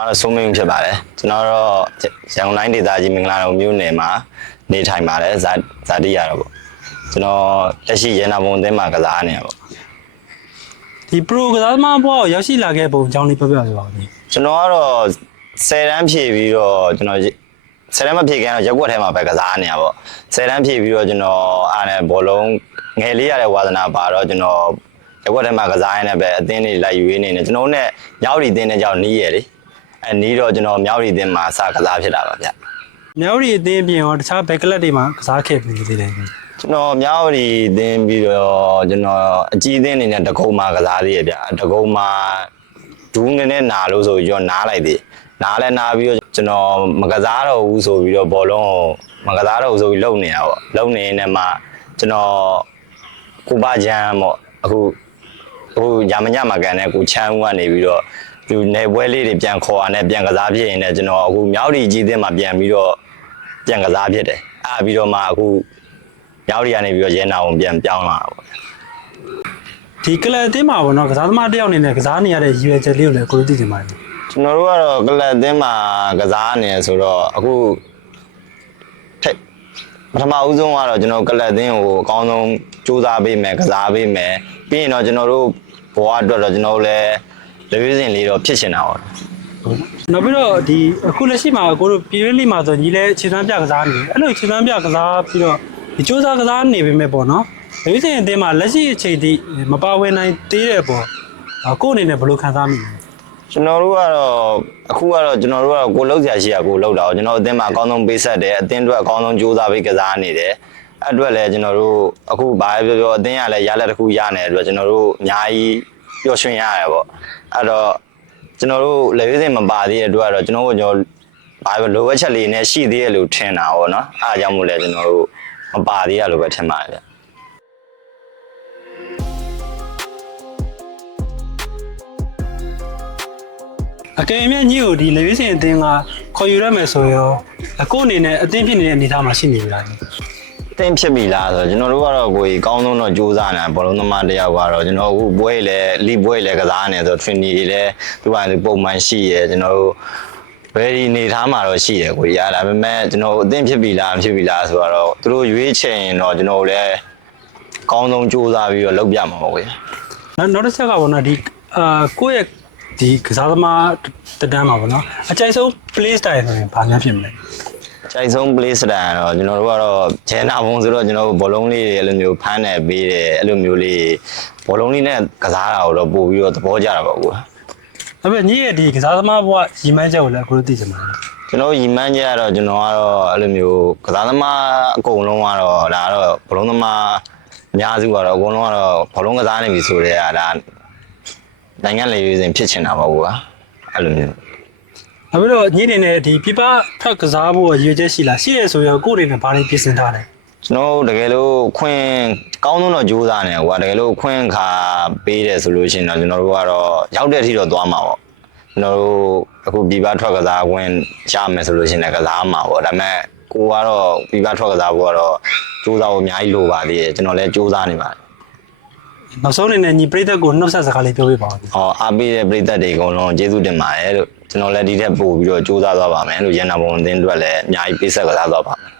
ကျွန်တော်ကတော့ဆုံးမင်းဖြစ်ပါတယ်ကျွန်တော်တော့ရန်ကုန်တိုင်းဒေသကြီးမင်္ဂလာတော်မြို့နယ်မှာနေထိုင်ပါတယ်ဇာဇာတိရတော့ပေါ့ကျွန်တော်လက်ရှိရန်နာဘုံအသင်းမှာကစားနေရပေါ့ဒီ pro ကစားသမားဘွားကိုရောက်ရှိလာခဲ့ပုံအကြောင်းလေးပြောပြပေးပါဦးကျွန်တော်ကတော့10တန်းဖြည့်ပြီးတော့ကျွန်တော်10တန်းမဖြည့်ခင်တော့ရက်ွက်ထဲမှာပဲကစားနေရပေါ့10တန်းဖြည့်ပြီးတော့ကျွန်တော်အားနဲ့ဘောလုံးငယ်လေးရတဲ့ဝါသနာပါတော့ကျွန်တော်ရက်ွက်ထဲမှာကစားရင်းနဲ့ပဲအသင်းတွေလိုက်ယူရင်းနေတယ်ကျွန်တော်တို့ ਨੇ မြောက်ရီအသင်းနဲ့ကြောင့်နီးရလေ အဲနီးတော့ကျွန်တော်မြောက်ရီအသင်းမှာစကစားဖြစ်တာပါဗျမြောက်ရီအသင်းအပြင်ရောတခြားဘက်ကလပ်တွေမှာကစားခဲ့ပြီသေးတယ်ကျွန်တော်မြောက်ရီအသင်းပြီးတော့ကျွန်တော်အကြီးအသင်းအနေနဲ့တကုံမှာကစားသေးရဗျတကုံမှာဒူးနေနဲ့နာလို့ဆိုပြီးတော့နားလိုက်သေးနားလဲနားပြီးတော့ကျွန်တော်မကစားတော့ဘူးဆိုပြီးတော့ဘောလုံးကိုမကစားတော့ဘူးဆိုပြီးလုံနေတာပေါ့လုံနေနေမှာကျွန်တော်ကိုပါချမ်းပေါ့အခုအခုရမညမကန်တဲ့ကိုချမ်းဦးကနေပြီးတော့ ဒီနေပွဲလေးတွေပြန်ခေါ်ရနဲ့ပြန်ကစားဖြစ်ရင်လည်းကျွန်တော်အခုမြောက်ရီကြီးအသင်းမှာပြန်ပြီးတော့ပြန်ကစားဖြစ်တယ်အဲ့ပြီးတော့မှအခုရောက်ရီကနေပြီးတော့ရဲနာအောင်ပြန်ပြောင်းလာတာပေါ့ဒီကလပ်အသင်းမှာပေါ့နော်ကစားသမားတစ်ယောက်အနေနဲ့ကစားနေရတဲ့ရည်ရွယ်ချက်လေးကိုလည်းကိုလိုသိချင်ပါတယ်ကျွန်တော်တို့ကတော့ကလပ်အသင်းမှာကစားနေဆိုတော့အခုထက်ပထမဦးဆုံးကတော့ကျွန်တော်ကလပ်အသင်းကိုအကောင်းဆုံးစူးစမ်းပေးမယ်ကစားပေးမယ်ပြီးရင်တော့ကျွန်တော်တို့ဘဝအတွက်တော့ကျွန်တော်တို့လည်း လေရွေးစင်လေးတော့ဖြစ်ချင်တာပေါ့နောက်ပြီးတော့ဒီအခုလက်ရှိမှာကိုတို့ပြည်ရင်းလိမှာဆိုညီလဲခြေစမ်းပြကစားနေတယ်အဲ့လိုခြေစမ်းပြကစားပြီးတော့ဒီစူးစမ်းကစားနေပေမဲ့ပေါ့နော်လူစင်အသင်းမှာလက်ရှိအချိန်ထိမပါဝင်နိုင်သေးတဲ့ပေါ့အာကိုယ့်အနေနဲ့ဘယ်လိုခံစားမိလဲကျွန်တော်တို့ကတော့အခုကတော့ကျွန်တော်တို့ကတော့ကိုလောက်စရာရှိတာကိုလောက်တာကိုကျွန်တော်အသင်းမှာအကောင်းဆုံးပေးဆက်တယ်အသင်းအတွက်အကောင်းဆုံးစူးစမ်းပေးကစားနေတယ်အဲ့အတွက်လည်းကျွန်တော်တို့အခုဘာပဲပြောပြောအသင်းကလည်းရလက်တစ်ခုရနေတဲ့အတွက်ကျွန်တော်တို့အများကြီး ပျော်ရွှင်ရတယ်ပေါ့အဲ့တော့ကျွန်တော်တို့လေရွေးစင်မပါသေးတဲ့အတွက်ကတော့ကျွန်တော်တို့ကျွန်တော်ဘာပဲလိုအပ်ချက်လေးနဲ့ရှိသေးတယ်လို့ထင်တာပေါ့နော်အဲ့ဒါကြောင့်မို့လဲကျွန်တော်တို့မပါသေးရလို့ပဲထင်ပါတယ်ဗျအကယ်၍ညီကိုဒီလေရွေးစင်အသင်းကခေါ်ယူရမယ်ဆိုရောအကိုအနေနဲ့အသင်းဖြစ်နေတဲ့အနေအထားမှာရှိနေပြီလားညီ တင်းဖြစ်ပြီလားဆိုတော့ကျွန်တော်တို့ကတော့ကိုကြီးအကောင်းဆုံးတော့ကြိုးစားနေတာဘောလုံးသမားတစ်ယောက်ကတော့ကျွန်တော်အခုပွဲလည်းလီပွဲလည်းကစားနေဆိုတော့ training တွေလည်းသူကလည်းပုံမှန်ရှိရယ်ကျွန်တော်တို့ very နေထားမှာတော့ရှိရယ်ကိုကြီးအားဒါပေမဲ့ကျွန်တော်တို့အသင့်ဖြစ်ပြီလားမဖြစ်ပြီလားဆိုတော့သူတို့ရွေးချယ်ရင်တော့ကျွန်တော်တို့လည်းအကောင်းဆုံးကြိုးစားပြီးတော့လုပ်ပြမှာပေါ့ကိုကြီးနောက်နောက်တစ်ချက်ကပေါ့နော်ဒီအာကိုယ့်ရဲ့ဒီကစားသမားတဒန်းမှာပေါ့နော်အကြိုက်ဆုံး play style ဆိုရင်ဘာများဖြစ်မလဲ ကြိုက်ဆုံး play style ကတော့ကျွန်တော်တို့ကတော့ဂျန်နာဘုံဆိုတော့ကျွန်တော်တို့ဘောလုံးလေးတွေအဲ့လိုမျိုးဖမ်းတယ်ပေးတယ်အဲ့လိုမျိုးလေးဘောလုံးလေးနဲ့ကစားတာကိုတော့ပို့ပြီးတော့သဘောကျတာပေါ့ကိုဒါပေမဲ့ညီရဲ့ဒီကစားသမားဘဝရီမန်းချက်ကိုလည်းကိုလိုသိချင်ပါတယ်ကျွန်တော်ရီမန်းကြရတော့ကျွန်တော်ကတော့အဲ့လိုမျိုးကစားသမားအကုန်လုံးကတော့ဒါကတော့ဘလုံးသမားအများစုကတော့အကုန်လုံးကတော့ဘလုံးကစားနေပြီဆိုတော့ဒါနိုင်ငံလေရွေးစဉ်ဖြစ်ချင်တာပေါ့ကွာအဲ့လိုမျိုး နောက်ပြီးတော့ညီအနေနဲ့ဒီပြပဖက်ကစားဖို့ရည်ရွယ်ချက်ရှိလားရှိရဆိုရင်ကိုယ့်အနေနဲ့ဘာတွေပြင်ဆင်ထားလဲကျွန်တော်တို့တကယ်လို့ခွင့်ကောင်းဆုံးတော့ကြိုးစားနေကွာတကယ်လို့ခွင့်ခါပေးတယ်ဆိုလို့ရှိရင်တော့ကျွန်တော်တို့ကတော့ရောက်တဲ့အထိတော့သွားမှာပေါ့ကျွန်တော်တို့အခုပြည်ပထွက်ကစားခွင့်ရမယ်ဆိုလို့ရှိရင်လည်းကစားမှာပေါ့ဒါပေမဲ့ကိုကတော့ပြည်ပထွက်ကစားဖို့ကတော့ကြိုးစားဖို့အများကြီးလိုပါသေးတယ်ကျွန်တော်လည်းကြိုးစားနေပါတယ် နောက်ဆုံးအနေနဲ့ညီပြိသက်ကိုနှုတ်ဆက်စကားလေးပြောပြပါဦး။အော်အားပေးတဲ့ပရိသတ်တွေအကုန်လုံးကျေးဇူးတင်ပါတယ်လို့ကျွန်တော်လည်းဒီထက်ပို့ပြီးတော့ကြိုးစားသွားပါမယ်လို့ရန်နာဘုံအသင်းအတွက်လည်းအများကြီးပေးဆက်ကစားသွားပါမယ်